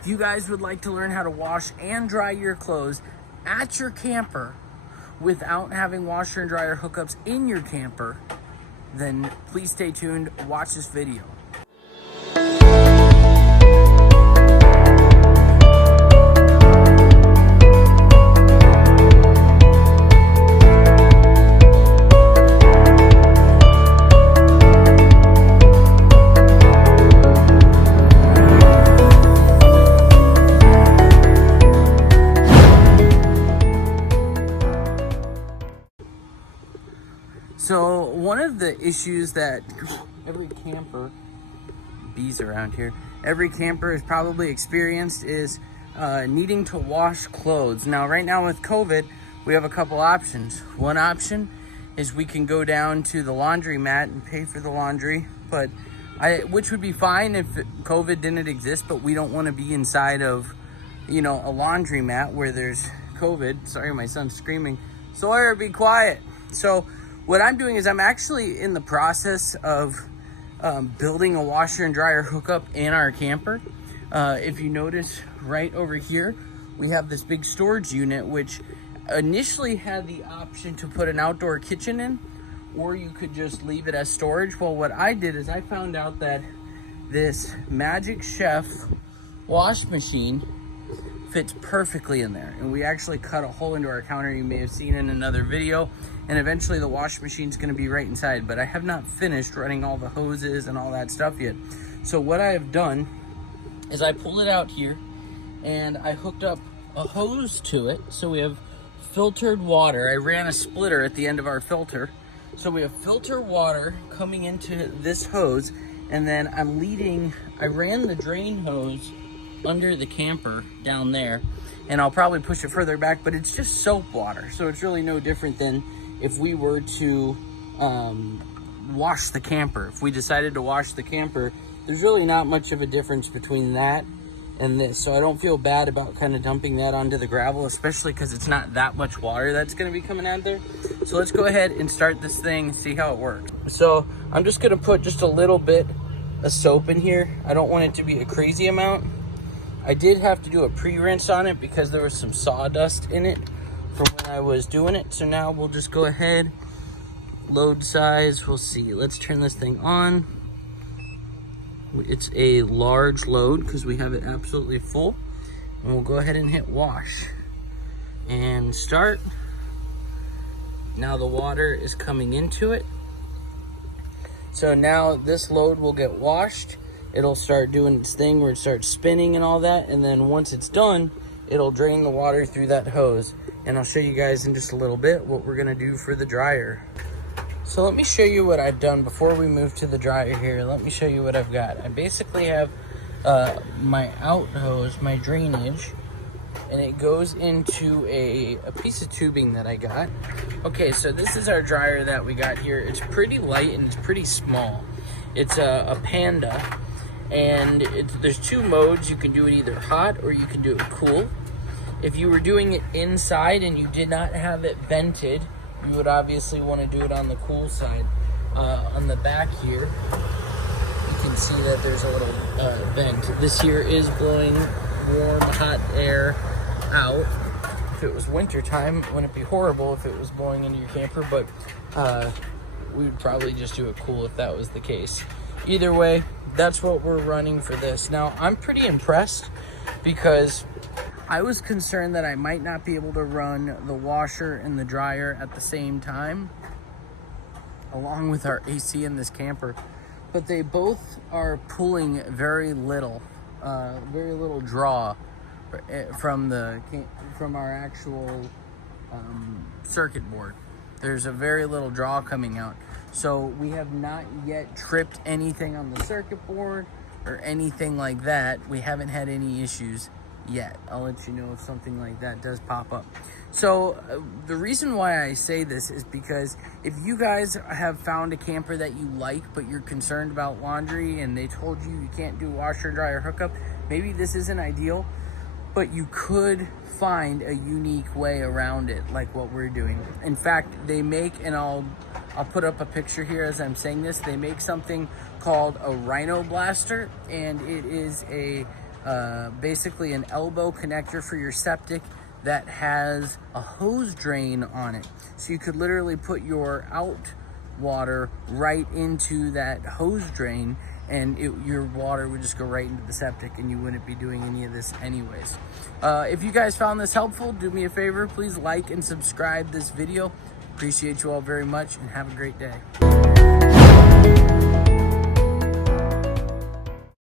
If you guys would like to learn how to wash and dry your clothes at your camper without having washer and dryer hookups in your camper, then please stay tuned, watch this video. So one of the issues that every camper, bees around here, every camper has probably experienced is needing to wash clothes. Now, right now with COVID, we have a couple options. One option is we can go down to the laundromat and pay for the laundry, which would be fine if COVID didn't exist, but we don't want to be inside of, a laundromat where there's COVID. Sorry, my son's screaming. Sawyer, be quiet. So what I'm doing is I'm actually in the process of building a washer and dryer hookup in our camper. If you notice right over here, we have this big storage unit, which initially had the option to put an outdoor kitchen in, or you could just leave it as storage. Well, what I did is I found out that this Magic Chef wash machine fits perfectly in there, and we actually cut a hole into our counter. You may have seen in another video, and eventually the wash machine's going to be right inside, but I have not finished running all the hoses and all that stuff yet. So what I have done is I pulled it out here and I hooked up a hose to it. So we have filtered water. I ran a splitter at the end of our filter, so we have filtered water coming into this hose, and then I ran the drain hose under the camper down there, and I'll probably push it further back, but it's just soap water, so it's really no different than if we were to wash the camper. If we decided to wash the camper, there's really not much of a difference between that and this, so I don't feel bad about kind of dumping that onto the gravel, especially because it's not that much water that's going to be coming out there. So let's go ahead and start this thing and see how it works. So I'm just going to put just a little bit of soap in here. I don't want it to be a crazy amount. I did have to do a pre-rinse on it because there was some sawdust in it from when I was doing it. So now we'll just go ahead, load size, we'll see. Let's turn this thing on. It's a large load because we have it absolutely full. And we'll go ahead and hit wash and start. Now the water is coming into it. So now this load will get washed. It'll start doing its thing where it starts spinning and all that, and then once it's done, it'll drain the water through that hose. And I'll show you guys in just a little bit what we're gonna do for the dryer. So let me show you what I've done before we move to the dryer here. Let me show you what I've got. I basically have my out hose, my drainage, and it goes into a piece of tubing that I got. Okay, so this is our dryer that we got here. It's pretty light and it's pretty small. It's a Panda. And there's two modes. You can do it either hot or you can do it cool. If you were doing it inside and you did not have it vented, you would obviously want to do it on the cool side. On the back here, you can see that there's a little vent. This here is blowing warm, hot air out. If it was winter time, it wouldn't be horrible if it was blowing into your camper, but we would probably just do it cool if that was the case. Either way, that's what we're running for this. Now, I'm pretty impressed because I was concerned that I might not be able to run the washer and the dryer at the same time, along with our AC in this camper. But they both are pulling very little draw from our actual circuit board. There's a very little draw coming out. So we have not yet tripped anything on the circuit board or anything like that. We haven't had any issues yet. I'll let you know if something like that does pop up. So the reason why I say this is because if you guys have found a camper that you like, but you're concerned about laundry and they told you can't do washer and dryer hookup, maybe this isn't ideal, but you could find a unique way around it like what we're doing. In fact, they make, and I'll put up a picture here as I'm saying this, they make something called a Rhino Blaster, and it is a basically an elbow connector for your septic that has a hose drain on it. So you could literally put your out water right into that hose drain, and your water would just go right into the septic, and you wouldn't be doing any of this anyways. If you guys found this helpful, do me a favor, please like and subscribe this video. Appreciate you all very much, and have a great day.